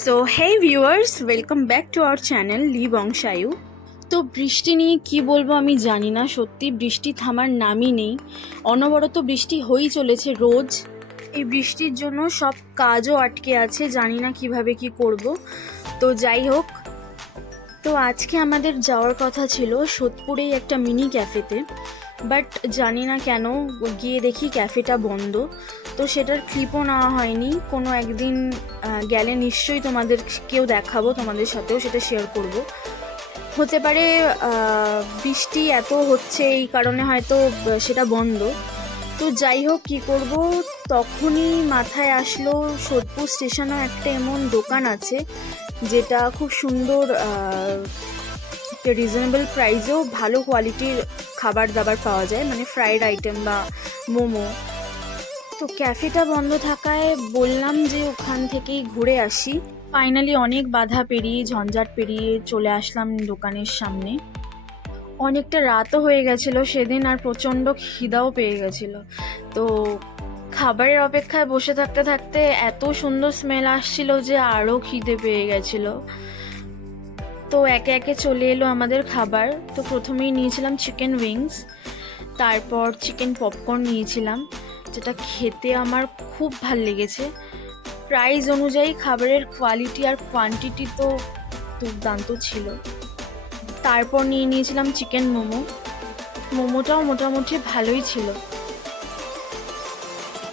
So hey viewers welcome back to our channel লি বংশায়ু তো বৃষ্টি নিয়ে কি বলব আমি জানি না সত্যি বৃষ্টি থামার নামই নেই। অনবরত বৃষ্টি হয়েই চলেছে রোজ। এই বৃষ্টির জন্য সব কাজও আটকে আছে জানি না কীভাবে কি করব। তো যাই হোক তো আজকে আমাদের যাওয়ার কথা ছিল সোদপুরেই একটা মিনি ক্যাফেতে। বাট জানি না কেন গিয়ে দেখি ক্যাফেটা বন্ধ। তো সেটার ক্লিপও নেওয়া হয়নি। কোনো একদিন গেলে নিশ্চয়ই তোমাদের কেউ দেখাবো, তোমাদের সাথেও সেটা শেয়ার করব। হতে পারে বৃষ্টি এত হচ্ছে, এই কারণে হয়তো সেটা বন্ধ। তো যাই হোক, কী করব? তখনই মাথায় আসলো সোদপুর স্টেশনেও একটা এমন দোকান আছে, যেটা খুব সুন্দর রিজনেবল প্রাইসেও ভালো কোয়ালিটির খাবার দাবার পাওয়া যায়। মানে ফ্রাইড আইটেম বা মোমো। তো ক্যাফেটা বন্ধ থাকায় বললাম যে ওখান থেকেই ঘুরে আসি। ফাইনালি অনেক বাধা পেরিয়ে, ঝঞ্ঝাট পেরিয়ে চলে আসলাম দোকানের সামনে। অনেকটা রাতও হয়ে গেছিল সেদিন আর প্রচণ্ড খিদাও পেয়ে গেছিল। তো খাবারের অপেক্ষায় বসে থাকতে থাকতে এত সুন্দর স্মেল আসছিল যে আরও খিদে পেয়ে গেছিল। তো একে একে চলে এলো আমাদের খাবার। তো প্রথমেই নিয়েছিলাম চিকেন উইংস তারপর চিকেন পপকর্ন নিয়েছিলাম। যেটা খেতে আমার খুব ভালো লেগেছে। প্রাইস অনুযায়ী খাবারের কোয়ালিটি আর কোয়ান্টিটি তো দুর্দান্ত ছিল। তারপর নিয়ে নিয়েছিলাম চিকেন মোমো। মোমোটাও মোটামুটি ভালোই ছিল।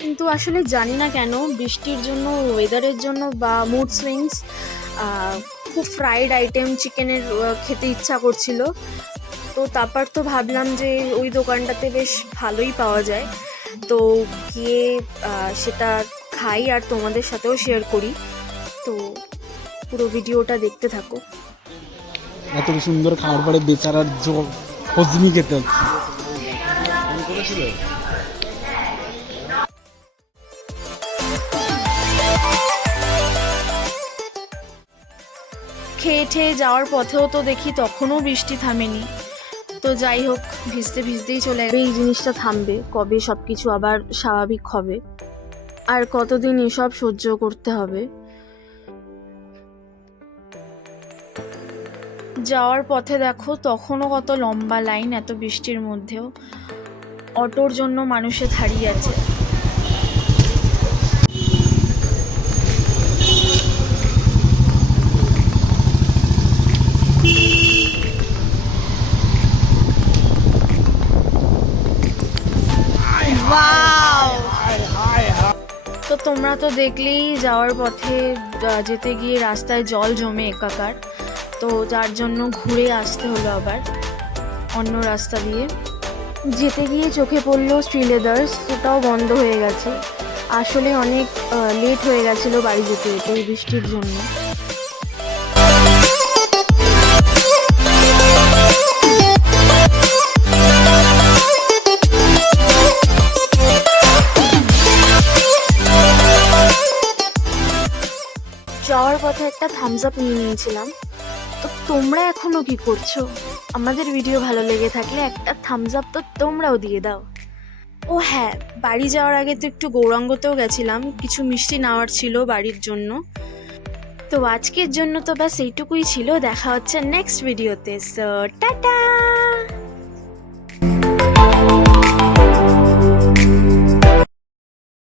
কিন্তু আসলে জানি না কেন, বৃষ্টির জন্য ওয়েদারের জন্য বা মুড সুইংস খুব ফ্রাইড আইটেম চিকেনের খেতে ইচ্ছা করছিল। তো তারপর তো ভাবলাম যে ওই দোকানটাতে বেশ ভালোই পাওয়া যায়। তো গিয়ে সেটা খাই আর তোমাদের সাথেও শেয়ার করি। তো পুরো ভিডিওটা দেখতে থাকো। এত সুন্দর খাবার পরে বেচারার জল হজমি খেতে। খেয়ে ঠেয়ে যাওয়ার পথেও তো দেখি তখনও বৃষ্টি থামেনি। তো যাই হোক, ভিজতে ভিজতেই চলে যাবে এই জিনিসটা থামবে, কবে সব কিছু আবার স্বাভাবিক হবে। আর কতদিন এসব সহ্য করতে হবে? যাওয়ার পথে দেখো, তখনও কত লম্বা লাইন এত বৃষ্টির মধ্যেও। অটোর জন্য মানুষে দাঁড়িয়ে আছে। তো তোমরা তো দেখলেই যাওয়ার পথে যেতে গিয়ে রাস্তায় জল জমে একাকার। তো যার জন্য ঘুরে আসতে হলো আবার অন্য রাস্তা দিয়ে। যেতে গিয়ে চোখে পড়ল শ্রীলেদার্স ওটাও বন্ধ হয়ে গেছে। আসলে অনেক লেট হয়ে গেছিল বাড়ি যেতে এই বৃষ্টির জন্য। যাওয়ার পথে একটা থামস আপ নিয়ে নিয়েছিলাম। তো তোমরা এখনও কি করছ? আমাদের ভিডিও ভালো লেগে থাকলে একটা থামস আপ তো তোমরাও দিয়ে দাও। ও হ্যাঁ বাড়ি যাওয়ার আগে তো একটু গৌরাঙ্গতেও গেছিলাম। কিছু মিষ্টি নেওয়ার ছিল বাড়ির জন্য। তো আজকের জন্য তো ব্যাস এইটুকুই ছিল। দেখা হচ্ছে নেক্সট ভিডিওতে সো টাটা